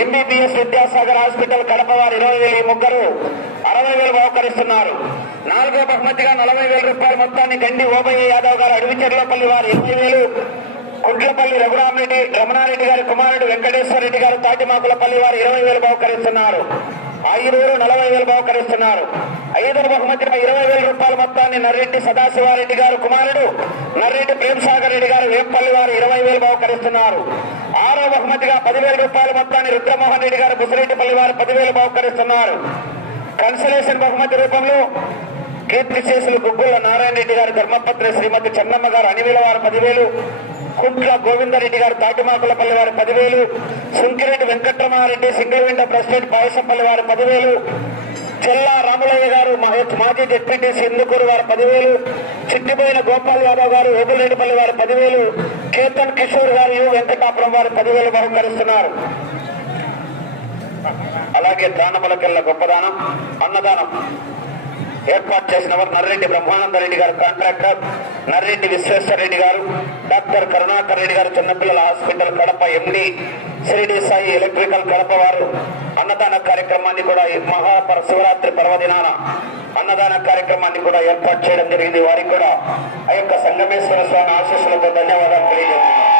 MBBS Vidyasagar hospital Kadapa వారు ఇరవై వేలు ముగ్గురు అరవై వేలు బహుకరిస్తున్నారు నాలుగో బహుమతిగా నలభై వేల రూపాయల మొత్తాన్ని గండి ఓబయ్య యాదవ్ గారు అడవిచెర్లపల్లి వారు ఇరవై వేలు కుడ్లపల్లి రఘురామరెడ్డి రమణారెడ్డి గారి కుమారుడు వెంకటేశ్వర రెడ్డి గారు తాటిమాకులపల్లి వారు ఇరవై వేలు బహుకరిస్తున్నారు ఐదుగురు నలభై వేలు బహుకరిస్తున్నారు ఐదవ బహుమతిగా ఇరవై వేల రూపాయల మొత్తాన్ని నర్రెడ్డి సదాశివారెడ్డి గారు కుమారుడు నర్రెడ్డి ప్రేమసాగర్ రెడ్డి గారు వేంపల్లి వారు ఇరవై వేలు బహుకరిస్తున్నారు ఆరో బహుమతిగా పదివేల రూపాయల మొత్తాన్ని రుద్రమోహన్ రెడ్డి గారు బుసిరెడ్డిపల్లి వారు పదివేలు బహుకరిస్తున్నారు. కన్సలేషన్ బహుమతి రూపంలో కీర్తి శేషులు గుగ్గుల నారాయణ రెడ్డి గారు ధర్మపత్రి శ్రీమతి చెన్నమ్మ గారు అనివేల వారు పదివేలు కుంట్ల గోవిందరెడ్డి గారు తాటిమాకులపల్లి వారు పదివేలు సుంకిరెడ్డి వెంకట్రమారెడ్డి సింగవిండ ప్రెసిడెంట్ పాయసంపల్లి వారు పదివేలు చెల్లా రాములయ్య గారు మాజీ డిప్యూటీసీ ఇందుకూరు వారు పదివేలు చిట్టిపోయిన గోపాల్ యాదవ్ గారు ఓబులరెడ్డిపల్లి వారు పదివేలు కేతన్ కిషోర్ గారు వెంకటాపురం వారు పదివేలు బహుకరిస్తున్నారు. అలాగే దానములకెళ్ళ గొప్పదానం అన్నదానం. ఏర్పాటు చేసిన వారు నర్రెడ్డి బ్రహ్మానందరెడ్డి గారు కాంట్రాక్టర్ నర్రెడ్డి విశ్వేశ్వరరెడ్డి గారు డాక్టర్ కరుణాకర్ రెడ్డి గారు చిన్నపిల్లల hospital Kadapa MD Shirdi Sai electrical Kadapa వారు. అన్నదాన కార్యక్రమాన్ని కూడా ఈ మహాపర శివరాత్రి పర్వదినాన అన్నదాన కార్యక్రమాన్ని కూడా ఏర్పాటు చేయడం జరిగింది. వారికి కూడా ఆ యొక్క సంగమేశ్వర స్వామి ఆశీస్సులతో ధన్యవాదాలు తెలియజేస్తున్నాను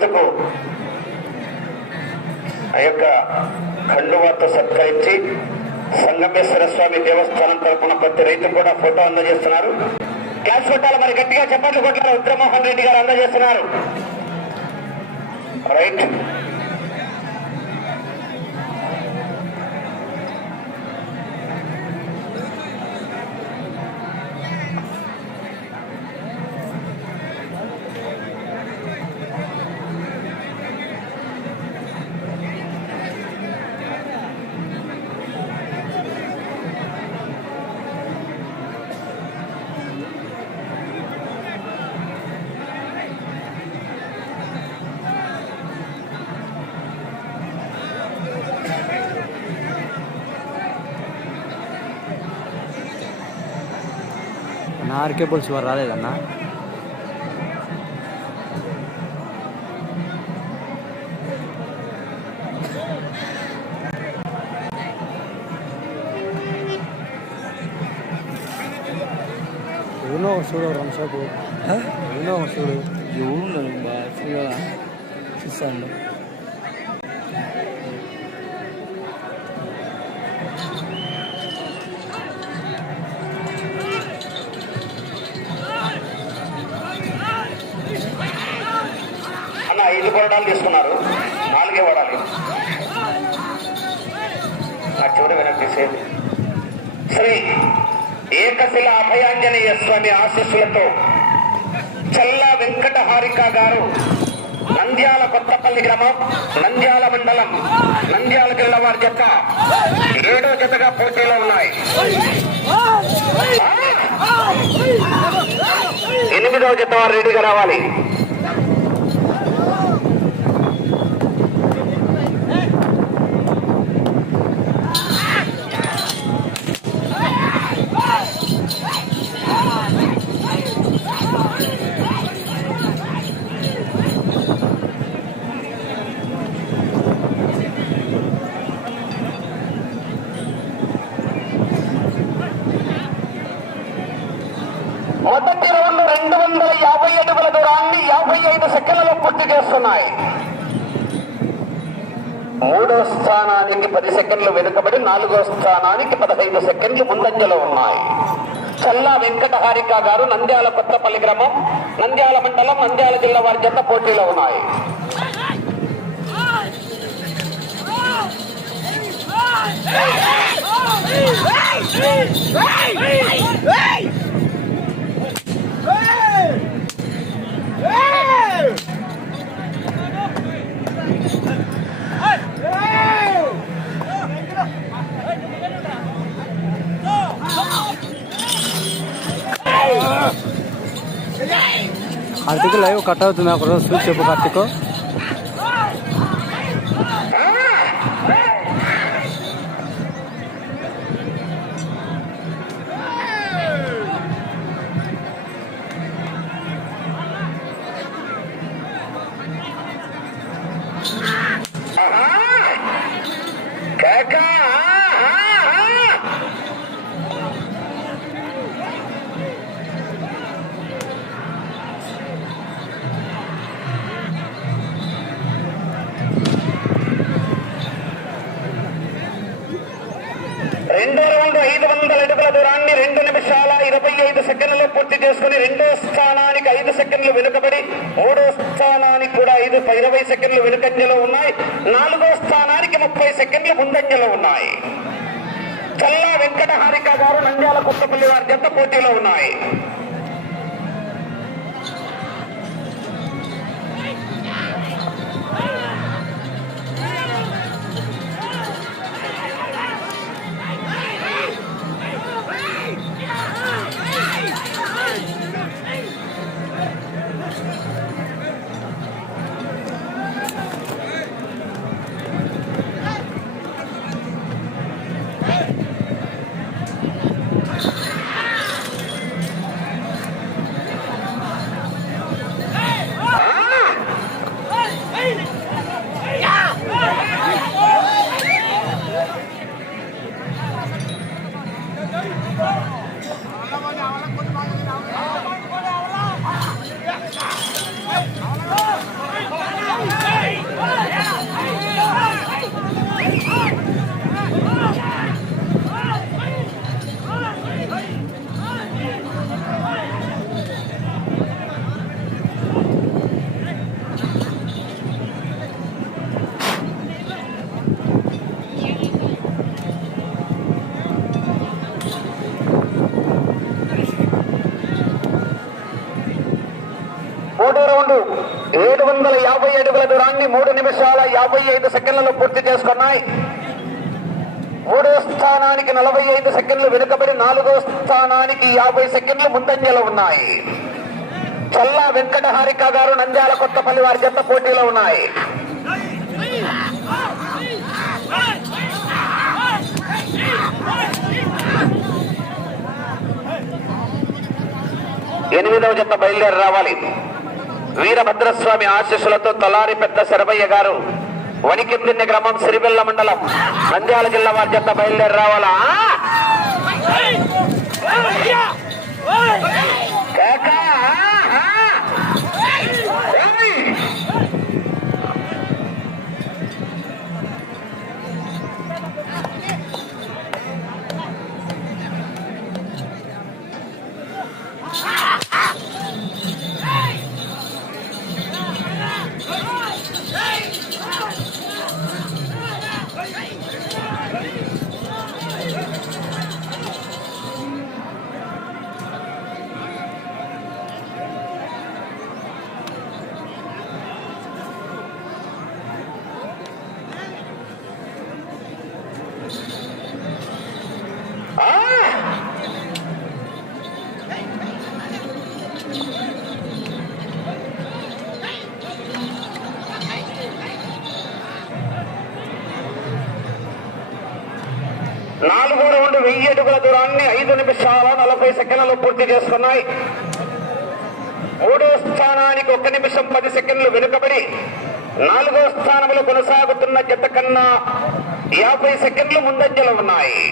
రైతుకు ఆ యొక్క ఖండువాతో సత్కరించి సంగమేశ్వర స్వామి దేవస్థానం తరపున ప్రతి రైతు కూడా ఫోటో అందజేస్తున్నారు. క్యాష్ కొట్టాలి మరి గట్టిగా చెప్పట్లు కొట్టాలి రుద్రమోహన్ రెడ్డి గారు అందజేస్తున్నారు. రైట్. నా ఆర్కే బుల్స్ వారు రాలేదన్నా? ఎవరినో ఒకరు చూడు రంసాపు ఎవరినో ఒకరు చూడు. ఎవరు చూస్తాను చేసేది. శ్రీ ఏకశిల అభయాంజనేయ స్వామి ఆశీస్సులతో చల్లా వెంకట హారిక గారు నంద్యాల కొత్తపల్లి గ్రామం నంద్యాల మండలం నంద్యాల జిల్లా వారి జత ఏడో జతగా పోటీలో ఉన్నాయి. ఎనిమిదో జత వారు రెడీగా రావాలి. చేస్తున్నాయి మూడో స్థానానికి పది సెకండ్లు వెనుకబడి నాలుగో స్థానానికి పదహైదు సెకండ్లు ముందంజలో ఉన్నాయి చల్లా వెంకటహారిక గారు నంద్యాల కొత్తపల్లి గ్రామం నంద్యాల మండలం నంద్యాల జిల్లా వారి జత పోటీలో ఉన్నాయి కార్తీక్ లైవ్ కట్ అవుతుంది ఒక రోజు చూసి చెప్పు కార్తీక్ రెండో రౌండ్ ఐదు వందల అడుగుల దూరాన్ని రెండు నిమిషాల ఇరవై ఐదు సెకండ్లలో పూర్తి చేసుకుని రెండో స్థానానికి ఐదు సెకండ్లు వెనుకబడి మూడో స్థానానికి కూడా ఐదు ఇరవై సెకండ్లు వెనుకంజలో ఉన్నాయి. నాలుగో స్థానానికి ముప్పై సెకండ్లు ముందంజలో ఉన్నాయి. చల్లా వెంకట హారిక గారు నంద్యాల కొత్తపల్లి వారి జత పోటీలో ఉన్నాయి. దూరాన్ని మూడు నిమిషాల యాభై ఐదు సెకండ్లలో పూర్తి చేసుకున్నాయి. మూడో స్థానానికి నలభై ఐదు సెకండ్లు వెనుకబడి నాలుగో స్థానానికి యాభై సెకండ్లు ముందంజలో ఉన్నాయి. చల్లా వెంకట హారిక గారు నంద్యాల కొత్తపల్లి వారి జత పోటీలో ఉన్నాయి. ఎనిమిదవ జత బయలుదేరి రావాలి. వీరభద్రస్వామి ఆశీస్సులతో తలారి పెద్ద శరభయ్య గారు వణికిందిన్న గ్రామం సిరిబెల్ల మండలం. నంద్యాల జిల్లా వారి జత బయలుదేరి రావాలా? స్థానాన్ని ఐదు నిమిషాల నలభై సెకండ్లలో పూర్తి చేసుకున్నాయి. మూడో స్థానానికి ఒక నిమిషం పది సెకండ్లు వెనుకబడి నాలుగో స్థానంలో కొనసాగుతున్న జత కన్నా యాభై సెకండ్లు ముందంజలో ఉన్నాయి.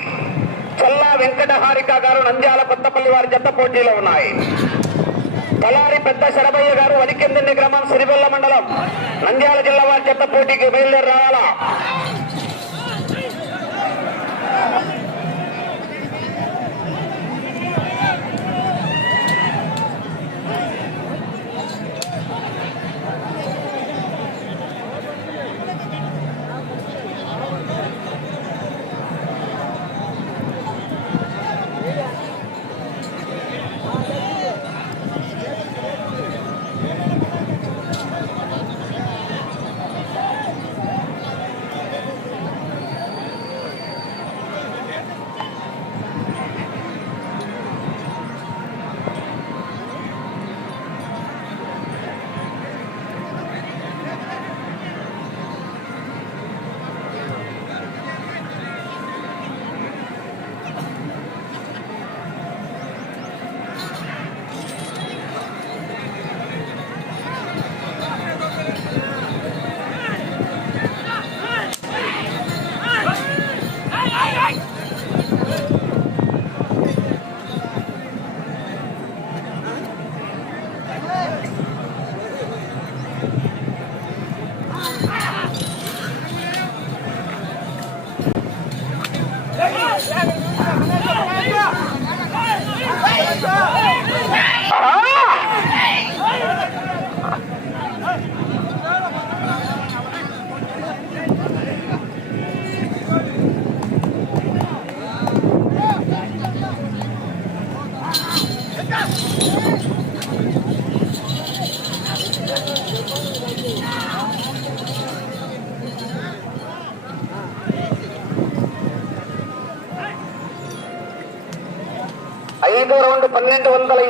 చల్లా వెంకట హారిక గారు నంద్యాల కొత్తపల్లి వారి జత పోటీలో ఉన్నాయి. తలారి పెద్ద శరభయ్య గారు వనికెందిండి గ్రామం సిరివెల్ల మండలం. నంద్యాల జిల్లా వారి జత పోటీకి బయలుదేరి రావాలా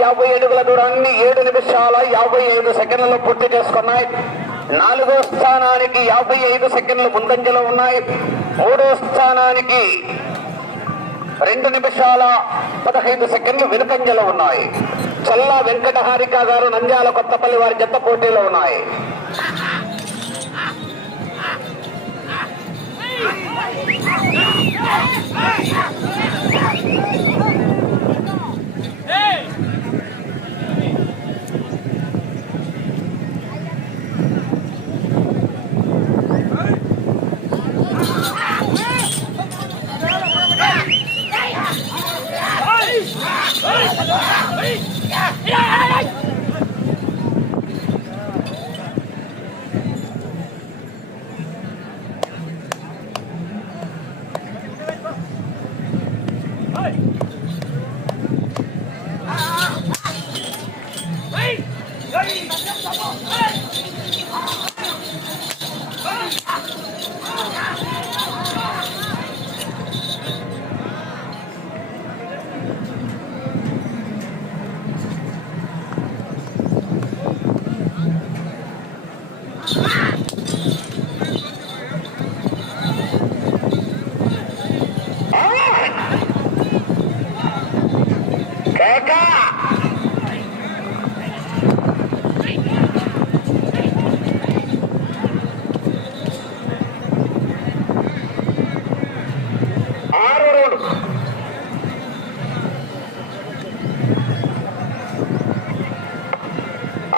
యాభై అడుగుల దూరాన్ని ఏడు నిమిషాల యాభై ఐదు సెకండ్లలో పూర్తి చేసుకున్నాయి. నాలుగో స్థానానికి యాభై ఐదు సెకండ్లు ముందంజలో ఉన్నాయి. మూడో స్థానానికి రెండు నిమిషాల పదహైదు సెకండ్లు వెనుకంజలో ఉన్నాయి. చల్లా వెంకటహారిక గారు నంద్యాల కొత్తపల్లి వారి జత పోటీలో ఉన్నాయి. Hey ఆరు రోడ్డు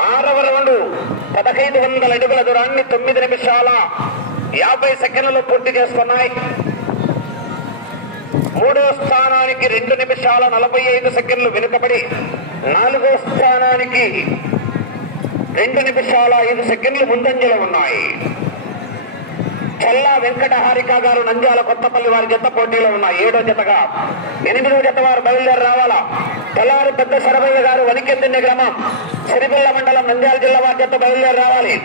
ఆరవ రౌండ్ పదహైదు వందల అడుగుల దూరాన్ని తొమ్మిది నిమిషాల యాభై సెకండ్లలో పూర్తి చేసుకున్నాయి మూడో స్థానానికి రెండు నిమిషాల నలభై ఐదు సెకండ్లు వెనుకబడి నాలుగో స్థానానికి రెండు నిమిషాల ఐదు సెకండ్లు ముందంజలో ఉన్నాయి. చల్లా వెంకట హారిక గారు నంద్యాల కొత్తపల్లి వారి జత పోటీలో ఉన్నాయి. ఏడో జతగా. ఎనిమిదో జత వారు బయలుదేరి రావాలా? తెల్లారి పెద్ద శరభయ్య గారు వనికెత్తిండి గ్రామం. సిరిపిల్ల మండలం నంద్యాల జిల్లా వారి జత బయలుదేరి రావాలి.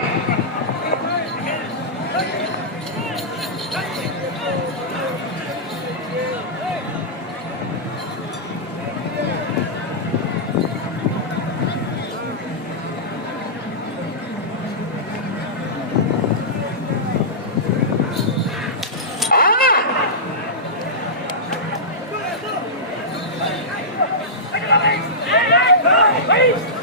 Christ!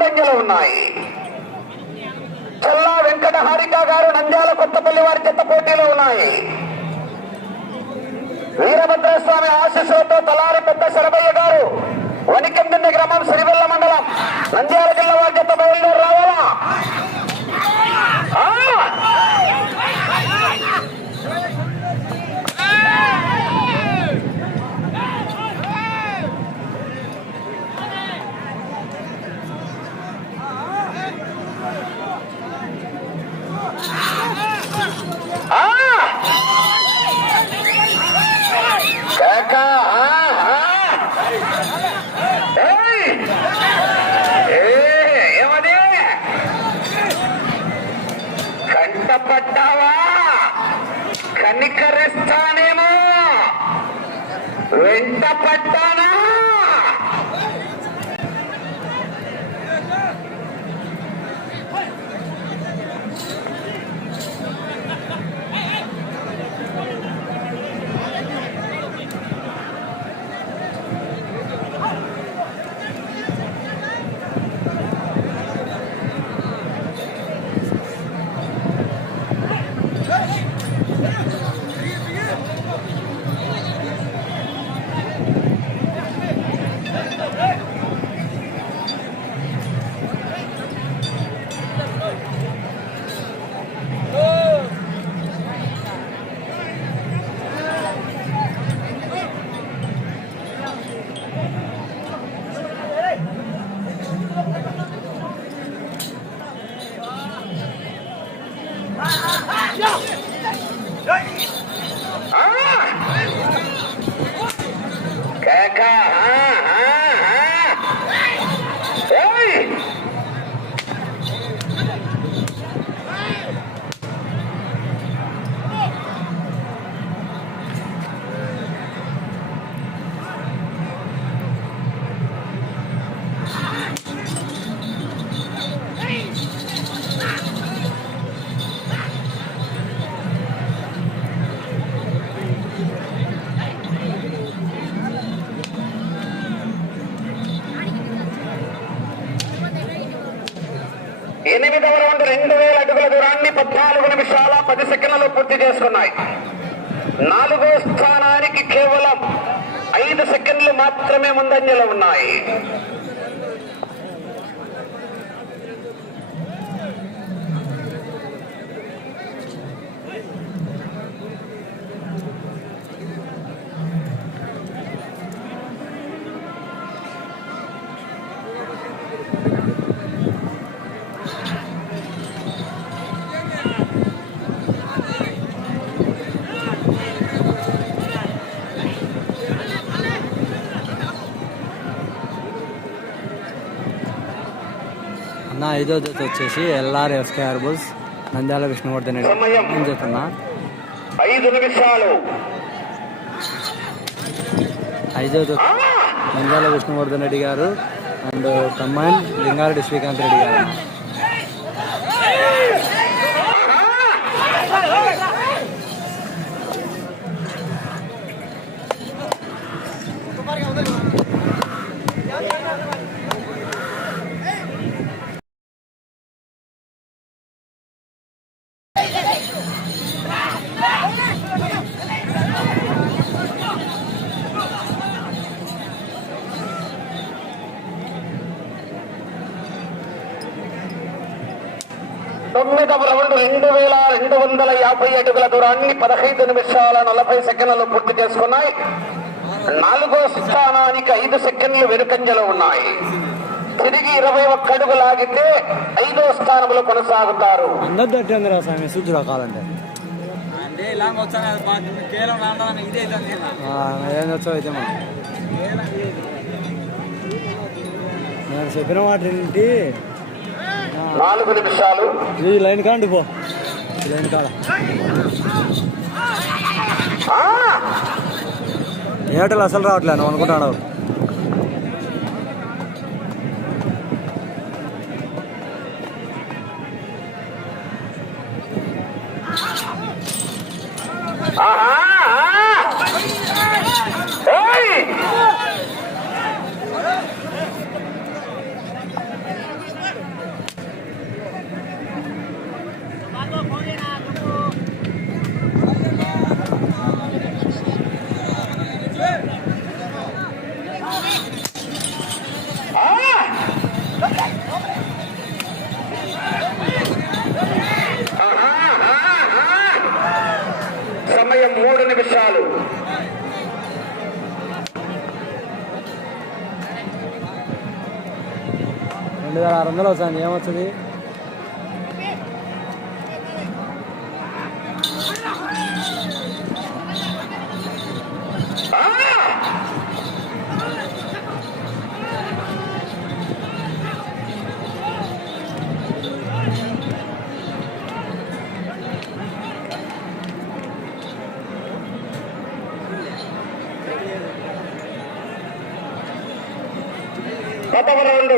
సెకండ్లు ఉన్నాయి. చల్లా వెంకట హారిక గారు నంద్యాల కొత్తపల్లి వారి చెత్త పోటీలో ఉన్నాయి. వీరభద్రస్వామి ఆశీస్సులతో తలారి పెద్ద శరభయ్య గారు వనికెందింది గ్రామం సిరివెల్ల మండలం. నంద్యాల జిల్లా వారి చెత్త బయలుదేరి రావాలా? చేసుకున్నాయి నాలుగో స్థానానికి కేవలం ఐదు సెకండ్లు మాత్రమే ముందంజలో ఉన్నాయి. ఐదో జత వచ్చేసి ఎల్ఆర్ ఎఫ్కే అర్బుల్స్ నంద్యాల విష్ణువర్ధన్ రెడ్డి. చెప్తున్నా ఐదు నిమిషాలు. ఐదో జత! నంద్యాల విష్ణువర్ధన్ రెడ్డి గారు అండ్ కమ్మాయిన్ లింగారెడ్డి శ్రీకాంత్ రెడ్డి గారు. తొమ్మిదవ రౌండ్ రెండు వేల రెండు వందల యాభై అడుగుల దూరాన్ని పదహైదు నిమిషాల నలభై సెకండ్లలో పూర్తి చేసుకున్నాయి. నాలుగో స్థానానికి ఐదు సెకండ్లు వెనుకంజలో ఉన్నాయి. తిరిగి ఇరవై ఒక్క అడుగు లాగితే ఐదో స్థానంలో కొనసాగుతారు. నేను చెప్పిన మాట ఏంటి నాలుగు నిమిషాలు. ఈ లైన్ కాండి పో. లైన్ కాడ! ఏటలు అసలు రావట్లే నువ్వు ఆరు వందలు అవుతుంది ఏమవుతుంది ప్రథమ రౌండ్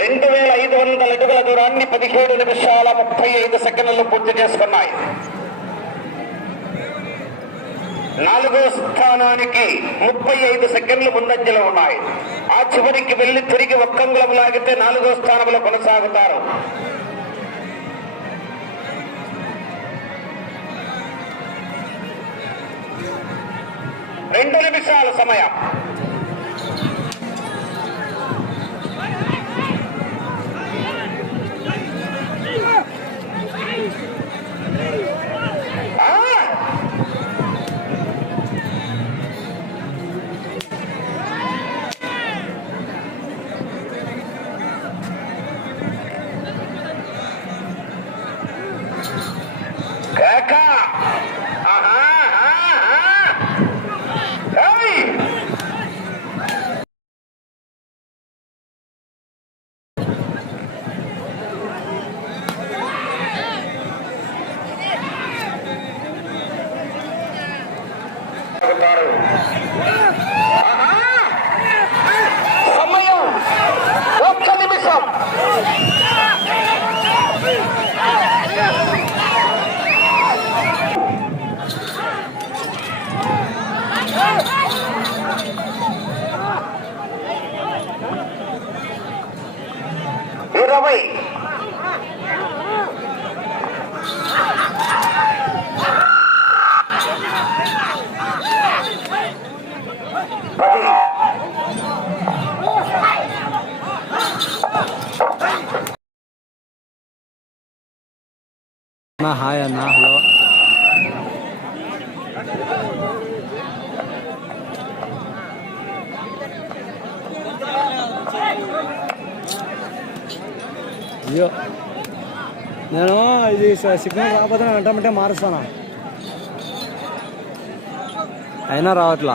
రెండు వేల ఐదు వందల అడుగుల దూరాన్ని పదిహేడు నిమిషాల ముప్పై ఐదు సెకండ్లు పూర్తి చేసుకున్నాయి. నాలుగో స్థానానికి ముప్పై ఐదు సెకండ్లు ముందంజలో ఉన్నాయి. ఆ చివరికి వెళ్ళి తిరిగి ఒక్కంగులం లాగితే నాలుగో స్థానంలో కొనసాగుతారు. రెండు నిమిషాల సమయం ఆ! కేక! ఆహా! ఆహా! ఏయ్! ఆగుతారు. ఆహా! సమయం ఒక్క నిమిషం ఇరవై పది అన్నా హాయ్ అన్న హలో అయ్యో. నేను ఇది సిగ్నల్ రాకపోతే వెంటనే మారుస్తానా? అయినా రావట్లా.